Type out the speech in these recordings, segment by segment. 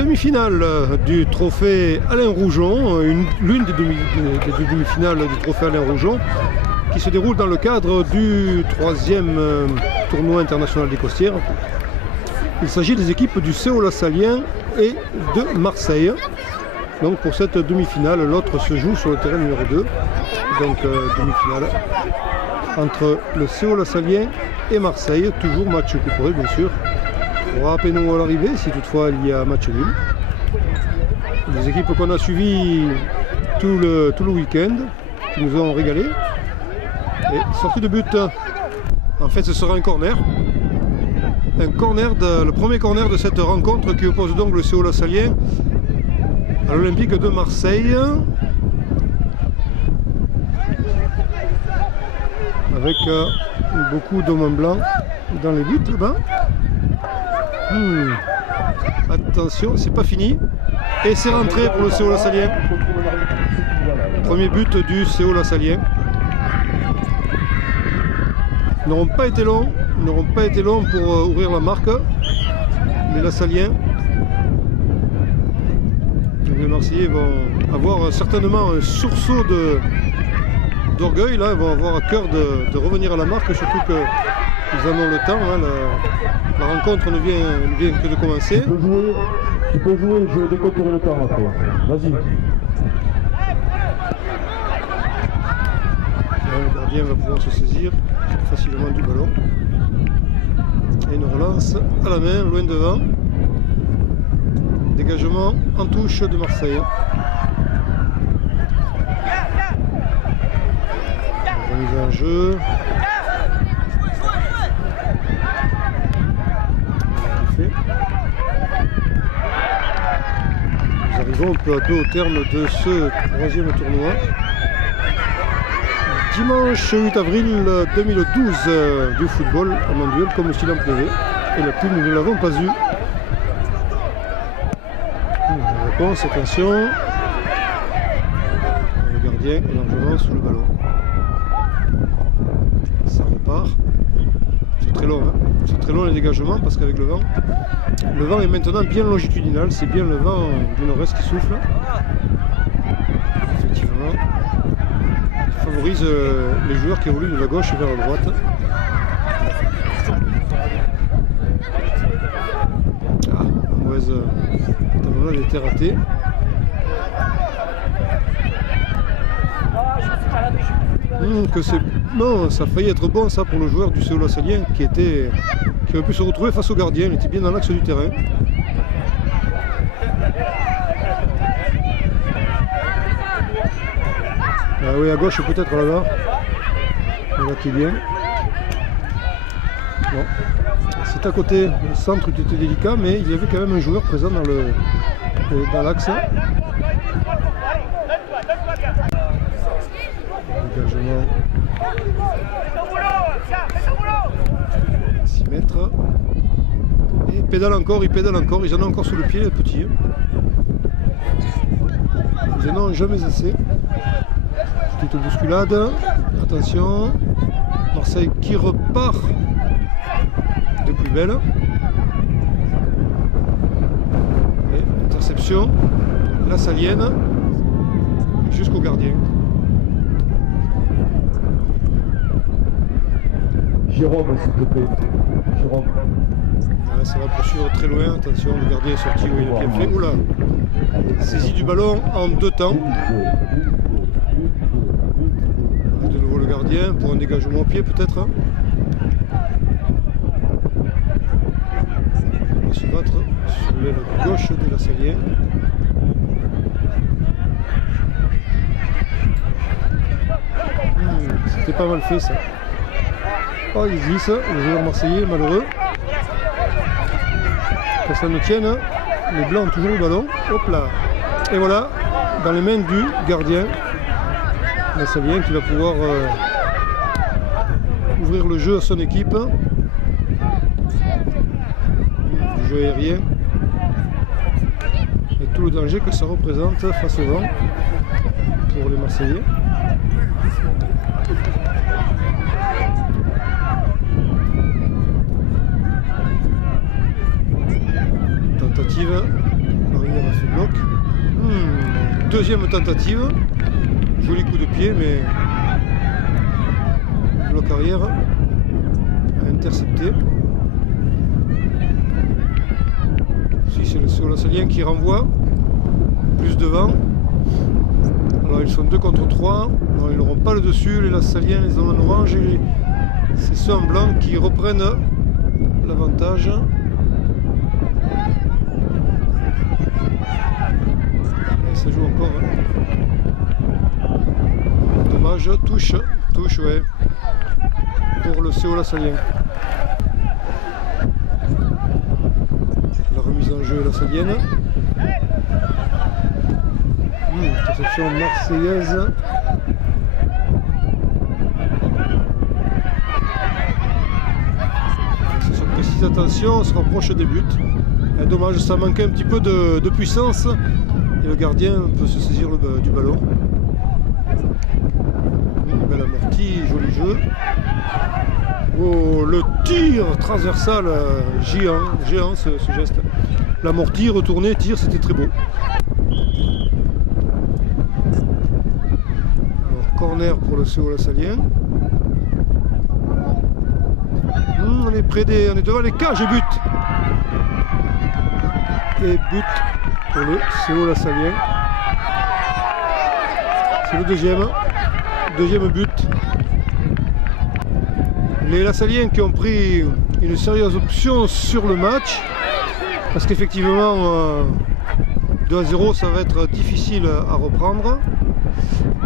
demi-finale du trophée Alain Roujon, l'une des demi-finales du trophée Alain Roujon, qui se déroule dans le cadre du 3e tournoi international des Costières. Il s'agit des équipes du Ceaulast Salien et de Marseille. Donc pour cette demi-finale, l'autre se joue sur le terrain numéro 2. Donc demi-finale entre le Ceaulast Salien et Marseille, toujours match couperé bien sûr. On va appeler nous à l'arrivée si toutefois il y a match nul. Des équipes qu'on a suivies tout le week-end, qui nous ont régalé. Et sortie de but, en fait ce sera un corner. Le premier corner de cette rencontre qui oppose donc le Ceaulast Salien à l'Olympique de Marseille. Avec beaucoup d'hommes blancs dans les buts là-bas. Attention, c'est pas fini. Et c'est rentré pour le Ceaulast Salien. Premier but du Ceaulast Salien. Ils n'auront pas été longs pour ouvrir la marque. Les Lassaliens. Les Marseillais vont avoir certainement un sursaut d'orgueil. Là, ils vont avoir à cœur de revenir à la marque, surtout que nous en avons le temps. Hein, la rencontre ne vient que de commencer. Tu peux jouer, je décompterai le temps après. Vas-y. Le gardien va pouvoir se saisir facilement du ballon. Et une relance à la main, loin devant. Dégagement en touche de Marseille. Remise en jeu. Nous arrivons peu à peu au terme de ce 3e tournoi. Dimanche 8 avril 2012 du football en manuel comme s'il en pleuvait. Et la pluie, nous ne l'avons pas eu. Réponse, attention. Le gardien est largement sous le ballon. Ça repart. C'est très long, hein. C'est très long les dégagements parce qu'avec le vent est maintenant bien longitudinal. C'est bien le vent du nord-est qui souffle. Effectivement. Il favorise les joueurs qui évoluent de la gauche vers la droite. Ah, la mauvaise talonnade a été ratée. Non, ça a failli être bon ça pour le joueur du Ceaulast Salien qui aurait pu se retrouver face au gardien. Il était bien dans l'axe du terrain. Ah oui, à gauche peut-être là-bas. Là qui est bien. Bon. C'est à côté, le centre était délicat, mais il y avait quand même un joueur présent dans l'axe. Dégagement. 6 mètres. Et il pédale encore, ils en ont encore sous le pied les petits. Ils n'en ont jamais assez. Petite bousculade. Attention. Marseille qui repart de plus belle. Et interception. La Salienne. Jusqu'au gardien. Jérôme, s'il te plaît. Jérôme. Voilà, ça va poursuivre très loin. Attention, le gardien est sorti où il a bien fait. Oula. Saisie du ballon en 2 temps. De nouveau le gardien pour un dégagement au pied peut-être. On va se battre sur l'aile gauche de la Salienne. C'était pas mal fait ça. Oh, il glisse, le joueur marseillais, malheureux. Que ça ne tienne, les blancs ont toujours le ballon. Hop là. Et voilà, dans les mains du gardien, la Salien qui va pouvoir ouvrir le jeu à son équipe. Du jeu aérien. Et tout le danger que ça représente face au vent pour les Marseillais. Tentative Arrière a fait bloc. Deuxième tentative. Joli coup de pied, mais bloc arrière a intercepté. Si c'est le Séoul-Lassalien qui renvoie. Plus devant. Alors ils sont 2 contre 3. Alors, ils n'auront pas le dessus. Les Lassaliens, les hommes en orange. Et c'est ceux en blanc qui reprennent l'avantage. Et ça joue encore. Dommage. Touche, ouais. Pour le Séoul-Lassalien. La remise en jeu lassalienne. Interception marseillaise. C'est sur précise attention, on se rapproche des buts. Et dommage, ça manquait un petit peu de puissance. Et le gardien peut se saisir du ballon. Une belle amortie, joli jeu. Oh, le tir transversal, géant ce geste. L'amorti, retourné, tir, c'était très beau. Alors, corner pour le Séoul-Lassalien. On est devant les cages et but. Et but pour le Séoul-Lassalien. C'est le deuxième but. Les Lassaliens qui ont pris une sérieuse option sur le match, parce qu'effectivement 2-0 ça va être difficile à reprendre,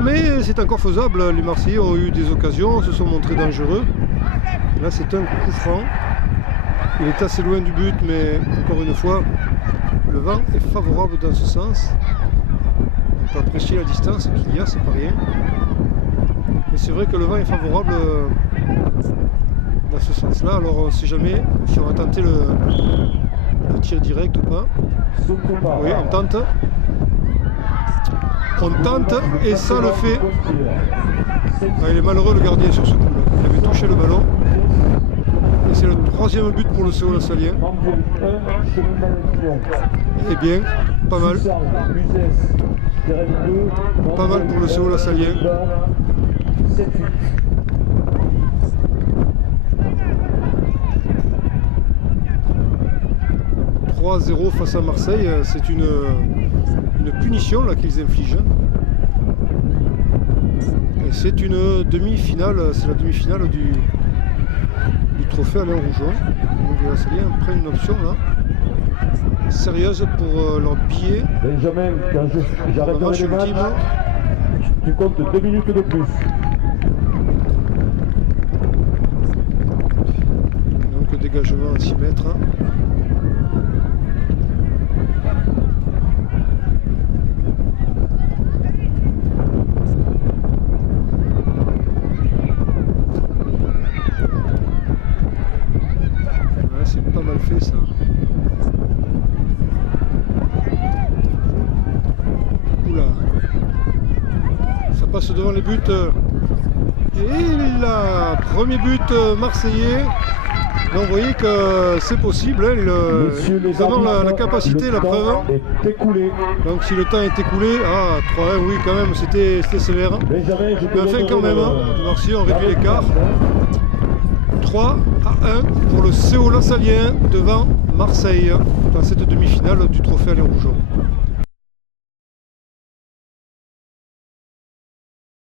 mais c'est encore faisable. Les Marseillais ont eu des occasions, se sont montrés dangereux. Là c'est un coup franc, il est assez loin du but, mais encore une fois le vent est favorable dans ce sens. On peut apprécier la distance qu'il y a, c'est pas rien, mais c'est vrai que le vent est favorable dans ce sens-là. Alors on ne sait jamais si on va tenter le tir direct ou pas. Oui, on tente. On tente et ça le fait. Ah, il est malheureux le gardien sur ce coup-là. Il avait touché le ballon. Et c'est le troisième but pour le Séoul-Lassalien. Eh bien, pas mal. Pas mal pour le Séoul-Lassalien. 3-0 face à Marseille, c'est une punition là qu'ils infligent. Et c'est une demi-finale, c'est la demi-finale du trophée Alain Rougeon. Donc les Lassaliens prennent une option là, sérieuse pour leur billet. Benjamin, quand j'arrêterai le match, tu comptes 2 minutes de plus. Donc dégagement à 6 mètres. C'est pas mal fait ça. Oula. Ça passe devant les buts. Et là, premier but marseillais. Là, vous voyez que c'est possible. Hein, ils ont la capacité, la preuve. Donc si le temps est écoulé, 3-1, oui quand même, c'était sévère. Mais enfin quand même, Marseillais ont réduit l'écart. 3-1 pour le Séoul-Lassalien devant Marseille dans cette demi-finale du trophée Alain Rougeon.